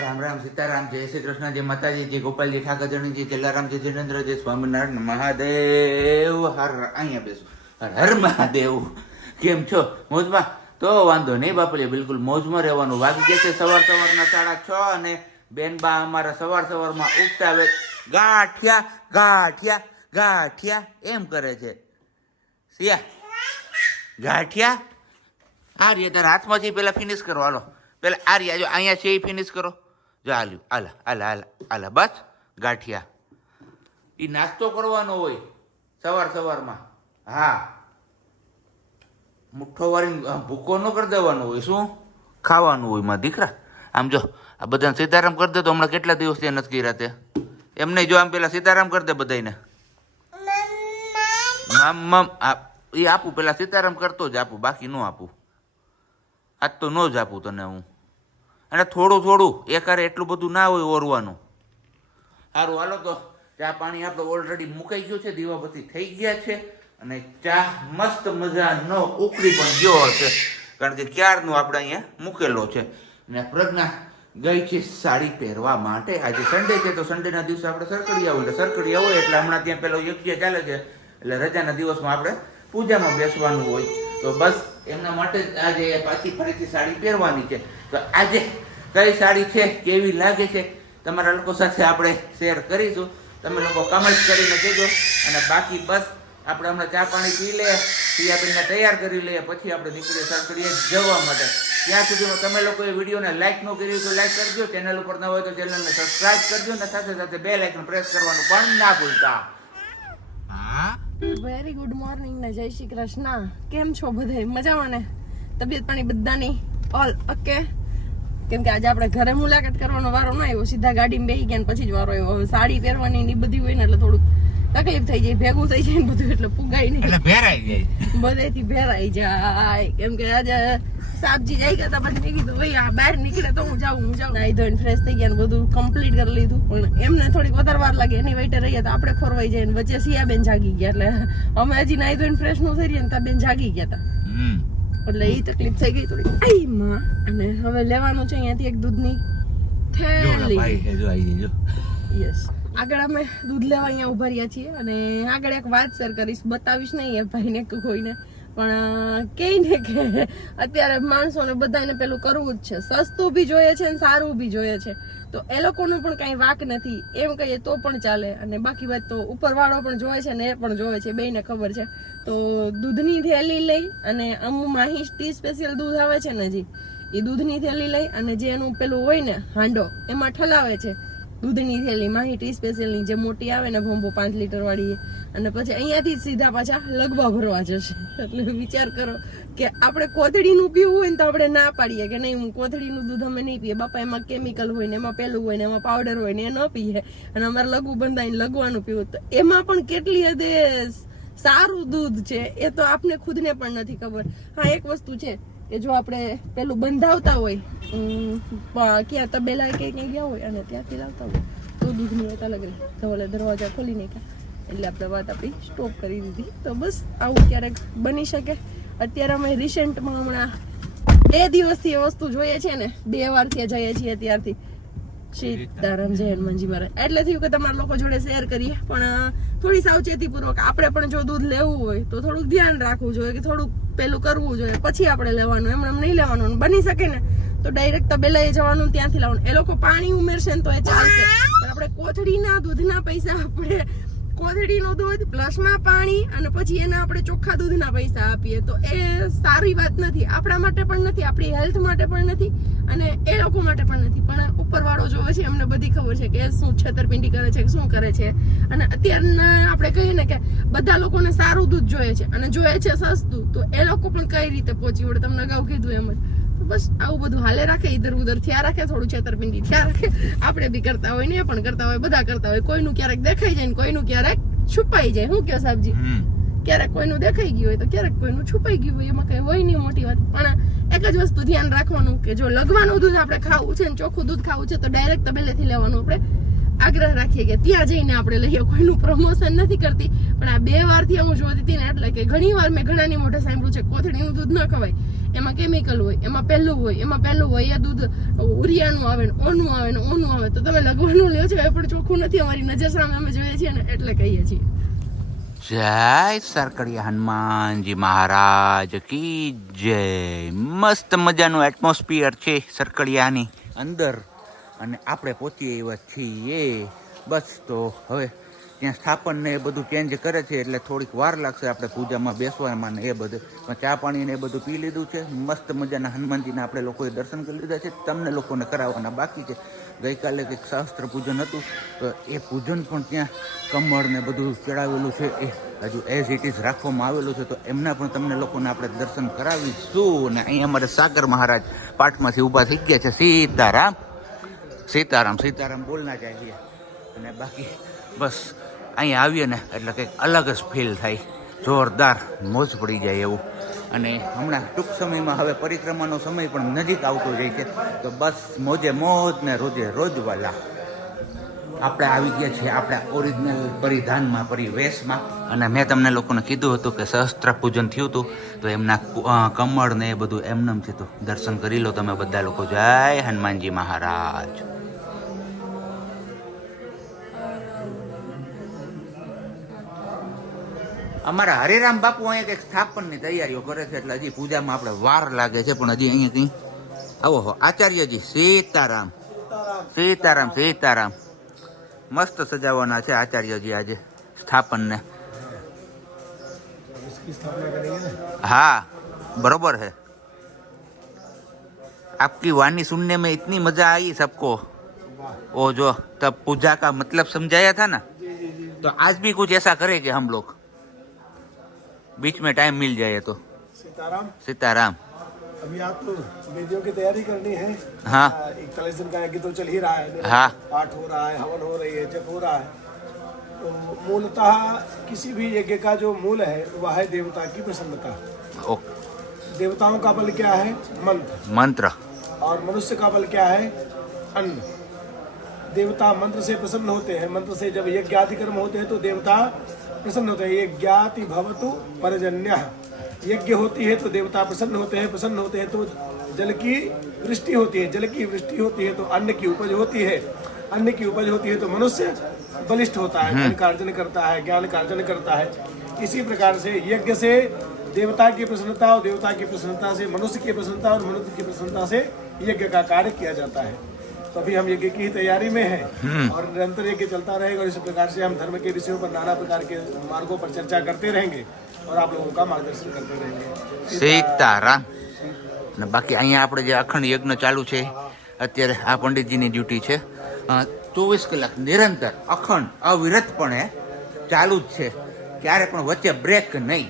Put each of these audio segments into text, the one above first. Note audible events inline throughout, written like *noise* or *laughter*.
રામ રામ, સીતારામ, જય શ્રી કૃષ્ણ, જય માતાજી, જય ગોપાલજી ઠાકરજણીજી જલારામજી જિનેન્દ્રજી સ્વામિનારાયણ, મહાદેવ, હર અહીંયા બેસો. હર હર મહાદેવ. કેમ છો? મોજમાં? તો વાંધો નહીં બાપલે બિલકુલ મોજમાં રહેવાનું. વાગી ગયા છે સવાર સવારના સાડા છ અને બેન બા અમારા સવાર સવારમાં ઉગતા આવે ગાંઠિયા ગાંઠિયા ગાંઠિયા એમ કરે છે. સિયા, ગાંઠિયા? આ રીતે હાથમાંથી પેલા ફિનિશ કરો, હાલો. પેલા આ રહ્યા જો અહીંયા છે એ ફિનિશ કરો. જો હાલ્યું આલા આલા આલા આલા બસ ગાંઠિયા. એ નાસ્તો કરવાનો હોય સવાર સવારમાં. હા. મુઠ્ઠો વાળી ભૂકો ન કરી દેવાનો હોય શું? ખાવાનું હોયમાં દીકરા. આમ જો આ બધાને સીતારામ કરી દે તો હમણાં કેટલા દિવસ ત્યાં નથી કર્યા તે? એમને જો આમ પેલા સીતારામ કરી દે બધાને મામ મામ એ આપું પેલા સીતારામ કરતો જ આપું બાકી ન આપું. આજ તો ન જ આપું તને હું. અને થોડું થોડું એકારે એટલું બધું ના હોય ઓરવાનું. સારું હાલો તો ચા પાણી આપણે ઓલરેડી મુકાઈ ગયું છે દીવાબત્તી થઈ ગયા છે અને ચા મસ્ત મજાનો ઉકળી પણ ગયો હશે. કારણ કે ક્યારનું આપણે અહીંયા મૂકેલો છે. અને પ્રજ્ઞા ગઈ છે સાડી પહેરવા માટે. આજે સન્ડે છે, તો સન્ડેના દિવસે આપણે સરકડીયા હોય, એટલે સરકડીયા હોય, એટલે હમણાં ત્યાં પેલો યજ્ઞ ચાલે છે. એટલે રજાના દિવસમાં આપણે પૂજામાં બેસવાનું હોય. તો બસ એમના માટે આજે પાછી ફરીથી સાડી પહેરવાની છે. તો આજે કઈ સાડી છે, કેવી લાગે છે, તમારા લોકો સાથે આપણે શેર કરીશું. તમે લોકો કમેન્ટ કરીને કહેજો. અને બાકી બસ, આપણે હમણાં ચા પાણી પી લે, પિયાબેનને તૈયાર કરી લઈએ પછી આપણે નીકળીએ સરકડીએ જવા માટે. ત્યાં સુધીમાં તમે લોકોએ વિડીયોને લાઇક ન કર્યું તો લાઇક કરજો. ચેનલ ઉપર ન હોય તો ચેનલને સબસ્ક્રાઇબ કરજો. અને સાથે સાથે બે લાઇકને પ્રેસ કરવાનું પણ ના ભૂલતા. વેરી ગુડ મોર્નિંગ ને, જય શ્રી કૃષ્ણ. કેમ છો બધે મજામાં ને? તબિયત પાણી બધાની? ઓલ ઓકે કેમ કે આજે આપણે ઘરે મુલાકાત કરવાનો વારો ના આવ્યો. સીધા ગાડીમાં બેસી ગયા પછી જ વારો આવ્યો. સાડી પહેરવાની ને બધી હોય ને એટલે થોડુંક તકલીફ થઈ જાય ભેગું થઈ જાય ને બધું એટલે પુગાય નહીં. એટલે ભેરાઈ જાય. બધેથી ભેરાઈ જાય. કેમ કે આજે સાબજી જાય ગયા તા પછી કીધું ભાઈ આ બહાર નીકળે તો હું જાઉં હું જાઉં. નાઈ ધોઈને ફ્રેશ થઈ ગયા ને બધું કમ્પ્લીટ કરી લીધું. પણ એમને થોડીક વધારે વાર લાગે એની વેટે રહીએ તો આપણે ખોરવાઈ જાય ને વચ્ચે સિયાબેન જાગી ગયા. એટલે અમે હજી નાઈ ધોઈને ફ્રેશનું થઈ રહ્યા ને ત્યાં બેન જાગી ગયા હતા એટલે એ તકલીફ થઈ ગઈ થોડી આઈ માં. અને હવે લેવાનું છે અહીંયાથી એક દૂધની થેલી. યસ આગળ અમે દૂધ લેવા અહીંયા ઊભા રહ્યા છીએ અને આગળ એક વાત શેર કરીશ, બતાવીશ નહીં એ ભાઈને કે કોઈને, પણ કહે ને કે અત્યારે માણસોને બધાને પેલું કરવું જ છે. સસ્તું બી જોઈએ છે અને સારું બી જોઈએ છે. તો એ લોકોનું પણ કાંઈ વાક નથી. એમ કહીએ તો પણ ચાલે. અને બાકી વાત તો ઉપરવાળો પણ જોવે છે ને એ પણ જોવે છે, બેયને ખબર છે. તો દૂધની થેલી લઈ અને અમુ માહી ટી સ્પેશિયલ દૂધ આવે છે ને જી એ દૂધની થેલી લઈ અને જે એનું પેલું હોય ને હાંડો, એમાં ઠલાવે છે. દૂધની થેલી માહી ટી સ્પેશિયલની જે મોટી આવે ને ભોંભો પાંચ લીટર વાળી અને પછી અહીંયાથી સીધા પાછા લગવા ભરવા જશે. એટલે વિચાર કરો કે આપણે કોથળીનું પીવું હોય ને તો આપણે ના પાડીએ કે નહીં, હું કોથળીનું દૂધ અમે નહીં પીએ. બાપા, એમાં કેમિકલ હોય ને, એમાં પેલું હોય ને, એમાં પાવડર હોય ને, એ ન પીએ. અને અમારે લઘુ બંધાઈને લગવાનું પીવું. તો એમાં પણ કેટલી હદે સારું દૂધ છે એ તો આપને ખુદને પણ નથી ખબર. હા, એક વસ્તુ છે. કે જો આપણે પેલું બંધાવતા હોય ક્યાં તબેલા કે ક્યાંય ગયા હોય અને ત્યાંથી લાવતા હોય, તો દૂધની વાત અલગ રહે. તો ઓલા દરવાજા ખોલી નાખ્યા. એટલે આપણે વાત આપણી સ્ટોપ કરી દીધી. તો બસ, આવું ક્યારેક બની શકે. અત્યારે અમે રિસેન્ટમાં હમણાં બે દિવસથી એ વસ્તુ જોઈએ છે ને, બે વાર ત્યાં જઈએ છીએ ત્યારથી સીતારામ જય મહારાજ એટલે થયું કે તમારા લોકો જોડે શેર કરીએ. પણ થોડી સાવચેતીપૂર્વક આપણે પણ જો દૂધ લેવું હોય, તો થોડુંક ધ્યાન રાખવું જોઈએ કે થોડુંક પેલું કરવું જોઈએ. પછી આપણે લેવાનું. એમ એમ નહીં લેવાનું. બની શકે ને, તો ડાયરેક્ટ તબેલાએ જવાનું, ત્યાંથી લાવવાનું. એ લોકો પાણી ઉમેરશે ને તો એ ચાલશે. પણ આપણે કોથળીના દૂધના પૈસા આપણે કોથળીનું દૂધ પ્લસમાં પાણી અને પછી એના આપણે ચોખ્ખા દૂધના પૈસા આપીએ. તો એ સારી વાત નથી. આપણા માટે પણ નથી, આપણી હેલ્થ માટે પણ નથી અને એ લોકો માટે પણ નથી. પણ ઉપરવાળો જોવે છે, એમને બધી ખબર છે કે શું છેતરપિંડી કરે છે, કે શું કરે છે. અને અત્યારના આપણે કહીએ ને કે બધા લોકોને સારું દૂધ જોઈએ છે અને જોઈએ છે સસ્તું, તો એ લોકો પણ કઈ રીતે પહોંચી વળે? તમને અગાઉ કીધું એમ જ. બસ આવું બધું હાલે રાખે ઇધર ઉધર થયા રાખે થોડું છેતરપિંડી થયા રાખે. આપણે બી કરતા હોય ને પણ કરતા હોય બધા કરતા હોય. કોઈનું ક્યારેક દેખાઈ જાય ને કોઈનું ક્યારેક છુપાઈ જાય. શું કયો સાહેબજી? ક્યારેક કોઈનું દેખાઈ ગયું હોય તો ક્યારેક કોઈનું છુપાઈ ગયું હોય એમાં કઈ હોય નહીં મોટી વાત. પણ એક જ વસ્તુ ધ્યાન રાખવાનું કે જો લગવાનું દૂધ આપણે ખાવું છે ને ચોખ્ખું દૂધ ખાવું છે તો ડાયરેક્ટ તબેલેથી લેવાનું આપણે. આગ્રહ રાખીએ કે ત્યાં જઈને આપણે લઈએ. કોઈનું પ્રમોશન નથી કરતી. પણ આ બે વારથી હું જોતી હતી ને, એટલે કે ઘણી વાર મેં ઘણાની મોઢે સાંભળ્યું છે, કોથળીનું દૂધ ન ખવાય. એમાં કેમિકલ હોય, એમાં પહેલું હોય, એમાં પહેલું હોય, એ દૂધ ઉરિયાનું આવે ને, ઓનું આવે ને, ઓનું આવે. તો તમે લગવાનું લ્યો છો, એ પણ ચોખ્ખું નથી. અમારી નજર સામે અમે જોઈએ છીએ ને, એટલે કહીએ છીએ. જય સરકડિયા હનુમાનજી મહારાજ કી જય. મસ્ત મજાનું એટમોસ્ફિયર છે સરકડિયાની અંદર. અને આપણે પહોંચીએ એવા છીએ. બસ તો હવે ત્યાં સ્થાપન ને એ બધું ચેન્જ કરે છે એટલે થોડીક વાર લાગશે આપણે પૂજામાં બેસવામાં ને એ બધું. પણ ચા પાણી ને એ બધું પી લીધું છે. મસ્ત મજાના હનુમાનજીના આપણે લોકોએ દર્શન કરી લીધા છે. તમને લોકોને કરાવવાના બાકી છે. ગઈકાલે કંઈક શાસ્ત્ર પૂજન હતું. તો એ પૂજન પણ ત્યાં કમળ ને બધું ચડાવેલું છે. એ હજુ એઝ ઇટ ઇઝ રાખવામાં આવેલું છે. તો એમના પણ તમને લોકોને આપણે દર્શન કરાવીશું. અને અહીં અમારે સાગર મહારાજ પાઠમાંથી ઊભા થઈ ગયા છે. સીતારામ. સીતારામ સીતારામ બોલના ચાહીએ અને બાકી બસ અહીંયા આવીએ ને એટલે કંઈક અલગ જ ફીલ થાય. જોરદાર મોજ પડી જાય એવું. અને હમણાં ટૂંક સમયમાં હવે પરિક્રમાનો સમય પણ નજીક આવતો જાય છે. તો બસ મોજે મોજ ને રોજે રોજ વાલા આપણે આવી ગયા છીએ આપણા ઓરિજિનલ પરિધાનમાં, પરિવેશમાં. અને મેં તમને લોકોને કીધું હતું કે સહસ્ત્ર પૂજન થયું હતું, તો એમના કમળ ને એ બધું એમનેમ થયું દર્શન કરી લો તમે બધા લોકો. જય હનુમાનજી મહારાજ. અમારા હરેરામ બાપુ અહીંયા કંઈક સ્થાપનની તૈયારીઓ કરે છે એટલે હજી પૂજામાં આપણે વાર લાગે છે પણ હજી અહીંયાથી કંઈ આવો આચાર્યજી સીતારામ. સીતારામ સીતારામ. મસ્ત સજાવવાના છે આચાર્યજી આજે સ્થાપનને. હા બરોબર હે. આપકી વાણી સુનને મેં ઇતની મજા આવી સબકો. ઓ જો તબ પૂજા કા મતલબ સમજાયા થા ના તો આજ ભી કુછ એસા કરેંગે હમ લોગ? बीच में टाइम मिल जाए तो। सीताराम। सीताराम। अभी आप तो वेदियों की तैयारी करनी है। हाँ। कलेक्शन दिन का यज्ञ तो चल ही रहा है। हाँ। पाठ हो रहा है हवन हो रही है जप हो रहा है। तो मूलतः किसी भी यज्ञ का जो मूल है वह है देवता की प्रसन्नता। देवताओं का बल क्या है? मंत्र। मंत्र। और मनुष्य का बल क्या है? अन्न। देवता मंत्र से प्रसन्न होते हैं। मंत्र से जब यज्ञ आदि कर्म होते हैं तो देवता प्रसन्न होते हैं। यज्ञाति भवतु परजन्य। यज्ञ होती है तो देवता प्रसन्न होते हैं प्रसन्न होते हैं तो जल की वृष्टि होती है। जल की वृष्टि होती है तो अन्न की उपज होती है। अन्न की उपज होती है तो मनुष्य बलिष्ठ होता है धन का अर्जन करता है ज्ञान का अर्जन करता है। इसी प्रकार से यज्ञ से देवता की प्रसन्नता और देवता की प्रसन्नता से मनुष्य की प्रसन्नता और मनुष्य की प्रसन्नता से यज्ञ का कार्य किया जाता है। तो अभी हम यज्ञ की ही तैयारी में हैं और निरंतर यज्ञ चलता रहेगा और इस प्रकार से हम धर्म के विषयों पर नाना प्रकार के मार्गों पर चर्चा करते रहेंगे और आप लोगों का मार्गदर्शन करते रहेंगे સીતારામ ને બાકી અહીંયા આપણે જે અખંડ યજ્ઞ ચાલુ છે અત્યારે આ પંડિતજીની ડ્યુટી છે ચોવીસ કલાક નિરંતર અખંડ અવિરતપણે ચાલુ જ છે ક્યારે પણ વચ્ચે બ્રેક નહીં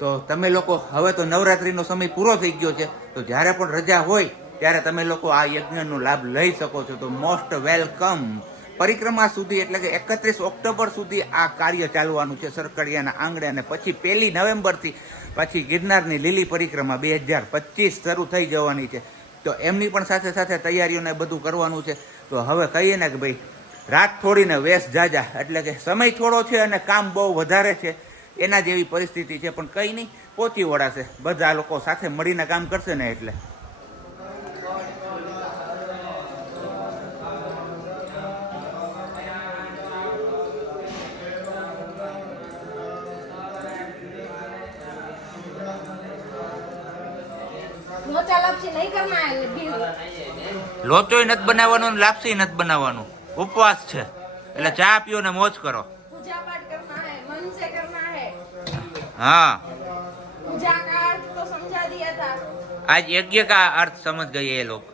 તો તમે લોકો હવે તો નવરાત્રિનો સમય પૂરો થઈ ગયો છે તો જ્યારે પણ રજા હોય ત્યારે તમે લોકો આ યજ્ઞનો લાભ લઈ શકો છો. તો મોસ્ટ વેલકમ પરિક્રમા સુધી, એટલે કે એકત્રીસ ઓક્ટોબર સુધી આ કાર્ય ચાલવાનું છે સરકડિયાના આંગણે. અને પછી પહેલી નવેમ્બરથી પછી ગિરનારની લીલી પરિક્રમા બે હજાર પચીસ શરૂ થઈ જવાની છે. તો એમની પણ સાથે સાથે તૈયારીઓને બધું કરવાનું છે. તો હવે કહીએ ને કે ભાઈ, રાત થોડીને વેશ જાજા. એટલે કે સમય થોડો છે અને કામ બહુ વધારે છે. એના જેવી પરિસ્થિતિ છે. પણ કંઈ નહીં પહોંચી વળાશે બધા લોકો સાથે મળીને કામ કરશે ને એટલે. લોચોય નથી બનાવવાનો ને લાપસી નથી બનાવવાનું. ઉપવાસ છે. એટલે ચા પીઓ ને મોજ કરો. હા આજ યજ્ઞ કા અર્થ સમજ ગઈ એ લોકો.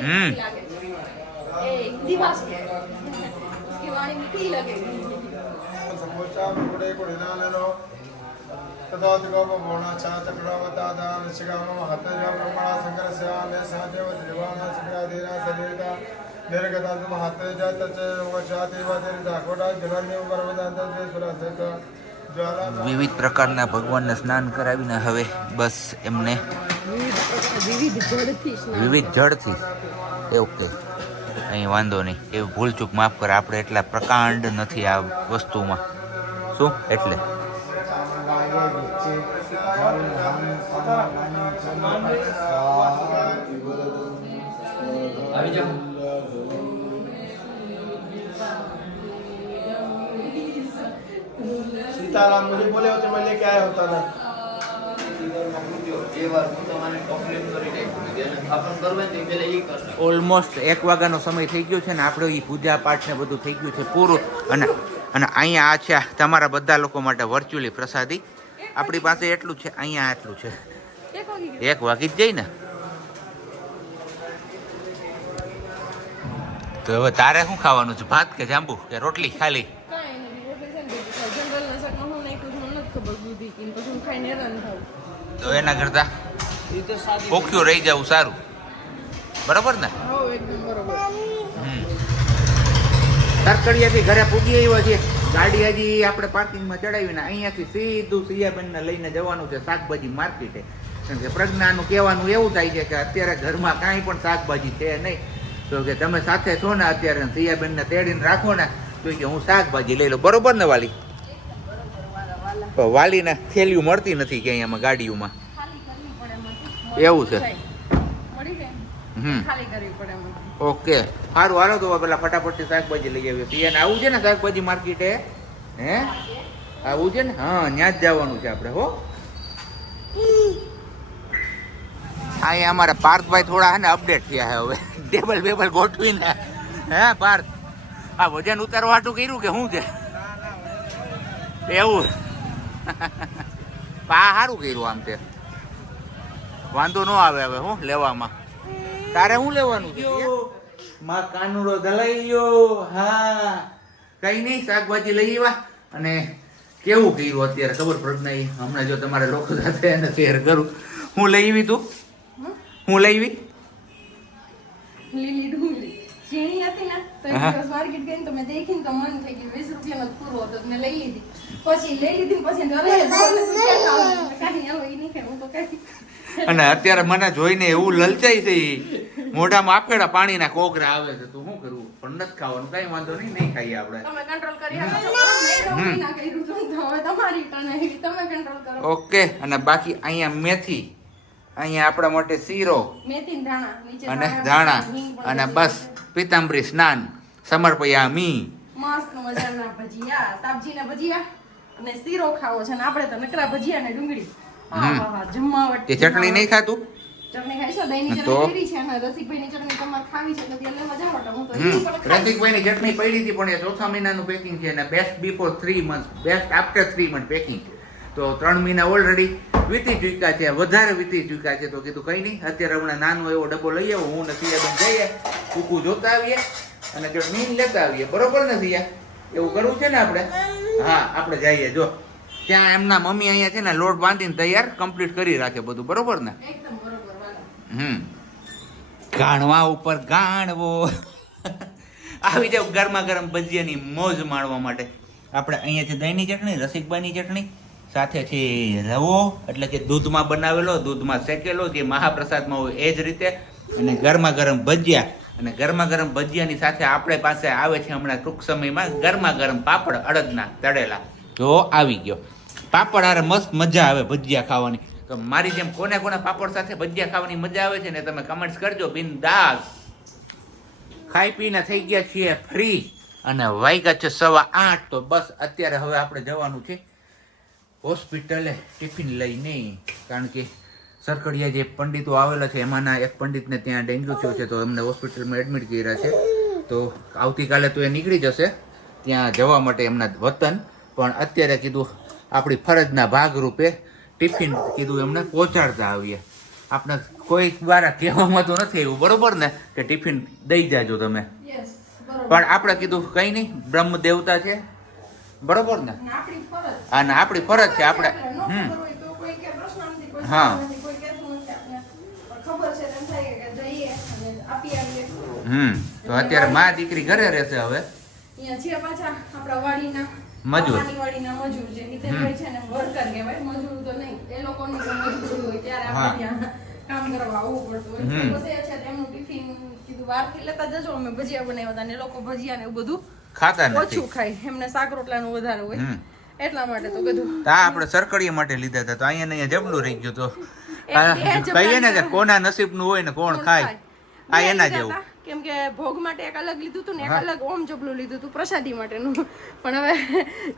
હમ. ತದಾಧಿಗೋಪೂರ್ಣ ಚಾಚಕ್ರವತಾದಾನಶಿಗಾಮ ಹತ್ತಜ ಬ್ರಹ್ಮಣ ಸಂಕರ ಸೇವಾಲಯ ಸಹದೇವ ತ್ರಿವಾಣ ಸಕಲಾಧೀನ ಸದೀತ ನಿರ್ಗತಾತ್ಮ ಹತ್ತಜ ತಚ ಚಾತಿವಾದಿರಿತ ಕೋಟಾ ಜಲದೇವ ಪರ್ವತಾಂತ ಸುರ ಸಹಿತ વિવિધ પ્રકારના ભગવાનને સ્નાન કરાવીને હવે બસ એમને વિવિધ જળથી એ ઓકે અહીં વાંધો નહીં એ ભૂલચૂક માફ કર આપણે એટલા પ્રકાંડ નથી આ વસ્તુમાં શું એટલે सीताराम मुझे बोले होते मैं लेके आया होता ना ઓલમોસ્ટ એક વાગ્યાનો સમય થઈ ગયો છે ને આપણે એ પૂજા પાઠ ને બધું થઈ ગયું છે પૂરું અને અને અહીંયા આ છે તમારા બધા લોકો માટે વર્ચ્યુઅલી પ્રસાદી આપણી પાસે એટલું છે અહીંયા આટલું છે. એક વાગી. જ જાય ને. તો હવે તારે શું ખાવાનું છે? ભાત કે જાંબુ કે રોટલી ખાલી? તો એના કરતા ભૂખ્યું રહી જવું સારું. બરાબર ને? એકદમ ઘરે પૂગી આવ્યા છીએ ગાડી હજી આપણે પાર્કિંગમાં ચડાવીને અહીંયાથી સીધું સિયાબેનને લઈને જવાનું છે શાકભાજી માર્કેટે. કેમ કે પ્રજ્ઞાનું કહેવાનું એવું થાય છે કે અત્યારે ઘરમાં કાંઈ પણ શાકભાજી છે નહીં. તો કે તમે સાથે છો ને અત્યારે સિયાબેનને તેડીને રાખો ને તો કે હું શાકભાજી લઈ લઉં. બરોબર ને વાલી? તો વાલીને થેલીઓ મળતી નથી કે અહીંયામાં ગાડીઓમાં. એવું છે. હમ. ખાલી કરવી પડે. ઓકે. સારું હાલો તો પેલા ફટાફટથી શાકભાજી લઈ આવીએ. પિયાને, આવું છે ને શાકભાજી માર્કેટે? હે? આવું છે ને? હા ત્યાં જ જવાનું છે આપણે, હો. હા અહીંયા અમારા પાર્થભાઈ થોડા હે ને અપડેટ થયા છે હવે. *laughs* ટેબલ બેબલ ગોઠવીને. હે, પાર્થ? આ વજન ઉતારવા હાટું કર્યું કે શું છે? એવું. *laughs* પા સારું કર્યું આમ તે. વાંધો ન આવે હવે, હું, લેવામાં. તારે શું લેવાનું માં કાનુડો દલાઈ ગયો હા. કઈ નહીં શાકભાજી લઈ આવ્યા અને કેવું કર્યું અત્યારે? ખબર પ્રજ્ઞા? હમણાં જો તમારે લોકો સાથે એને શેર કરું. હું લઈ આવી તું? હું લઈ આવી લીલી ડુંગળી. ઝીણી હતી ને તો એક. દિવસ માર્કેટ ગઈ ને તો મેં દેખીને તો મન થઈ ગયું. વીસ રૂપિયાનો પૂરો હતો મેં લઈ લીધી. પછી લઈ લીધી પછી અરે દોઢ રૂપિયા ખાવાનું. કાંઈ હવે નહીં હું તો કાંઈ અને અત્યારે મને જોઈને એવું લલચાઈ છે મોઢામાં આપેડા પાણીના કોકરા આવે છે તું શું કરવું પણ નથી ખાવાનું કઈ વાંધો નહીં નહીં ખાઈએ આપણે. ઓકે અને બાકી અહીંયા મેથી અહીંયા આપણા માટે શીરો અને ધાણા, અને બસ. પીતાંબરી સ્નાન સમર્પયામી મસ્ત મજાના ભજીયા સાબજીના ભજીયા અને શીરો ખાવો છે ને આપણે તો નકરા ભજીયા ને ડુંગળી. તે ચટણી નહીં ખાતું? ચટણી પડી હતી પણ એ ચોથા મહિનાનું પેકિંગ છે અને best before three month best after three month packing તો ત્રણ મહિના ઓલરેડી વીતી ચૂક્યા છે વધારે વીતી ચૂક્યા છે તો કીધું કંઈ નહીં અત્યારે હમણાં નાનો એવો ડબ્બો લઈ આવો હું નથી જઈએ કૂકુ જોતા આવીએ અને ચટણી લેતા આવીએ. બરોબર નથી સિયા? એવું કરવું છે ને આપણે? હા આપણે જઈએ જો. ત્યાં એમના મમ્મી અહીંયા છે ને લોટ બાંધીને તૈયાર કમ્પ્લીટ કરી રાખે બધું. બરોબર ને. હમ. ગાણવા ઉપર ગાણવો. આવી જાવ ગરમા ગરમ ભજીયાની મોજ માણવા માટે. આપણે અહીંયા છે દહીંની ચટણી રસિકભાઈની ચટણી સાથે છે રવો એટલે કે દૂધમાં બનાવેલો દૂધમાં શેકેલો જે મહાપ્રસાદમાં હોય એ જ રીતે. અને ગરમા ગરમ ભજીયા અને ગરમા ગરમ ભજીયાની સાથે આપણે પાસે આવે છે હમણાં ટૂંક સમયમાં ગરમા ગરમ પાપડ અડદના તળેલા. જો આવી ગયો. પાપડ આરે મસ્ત મજા આવે ભજીયા ખાવાની. તો મારી જેમ કોને કોને પાપડ સાથે ભજીયા ખાવાની મજા આવે છે ને તમે કમેન્ટ્સ કરજો. બિનદાસ. ખાઈ પીને થઈ ગયા છીએ ફ્રી અને વાગ્યા છે સવા આઠ. તો બસ અત્યારે હવે આપણે જવાનું છે હોસ્પિટલે ટિફિન લઈને. કારણ કે સરકડિયા જે પંડિતો આવેલા છે, એમાંના એક પંડિતને ત્યાં ડેન્ગ્યુ થયો છે, તો એમને હોસ્પિટલમાં એડમિટ કર્યા છે. તો આવતીકાલે તો એ નીકળી જશે. ત્યાં જવા માટે એમના વતન. પણ અત્યારે કીધું આપણી ફરજના ભાગરૂપે ટિફિન કીધું એમને પહોંચાડતા આવીએ. આપણે કોઈ દ્વારા કહેવામાં તો નથી એવું બરોબર ને? કે ટિફિન દઈ જાજો તમે. પણ આપણે કીધું કંઈ નહીં બ્રહ્મ દેવતા છે. બરોબર ને? અને આપણી ફરજ. છે આપણે હમ. હા. હમ. તો અત્યારે મા દીકરી ઘરે રહેશે હવે. અહીંયા છે પાછા આપણા વાડીના. મજૂર. મામાની વાડીના મજૂર જે છે ને વર્કર કહેવાય મજૂર તો નહીં. એ લોકોની મજૂરી હોય ત્યારે આપણે ત્યાં કામ કામ કરવા આવવું પડતું હોય. પછી છે તેમનું ટિફિન કીધું બહારથી લેતા જજો અમે ભજીયા બનાવ્યા હતા ને લોકો ભજીયા ને એવું બધું ખાતા નથી. ઓછું ખાય. એમને શાક રોટલાનું વધારે હોય. એટલા માટે તો કીધું તો આપણે સરકડીયા માટે લીધા હતા. તો અહીંયા ને અહીંયા જબલું રહી ગયું તો. જ કહીએ ને કે કોના હોય ને કોણ ખાય. આ એના જેવું. કેમ કે ભોગ માટે એક અલગ લીધું હતું ને એક અલગ ઓમ જબલું લીધું હતું પ્રસાદી માટેનું. પણ હવે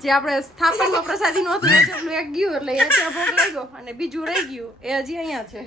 જે આપણે સ્થાપનમાં પ્રસાદી નું હતું જબલું એક ગયું એટલે એ ત્યાં ભોગ ગયો અને બીજું રહી ગયું. એ હજી અહીંયા છે.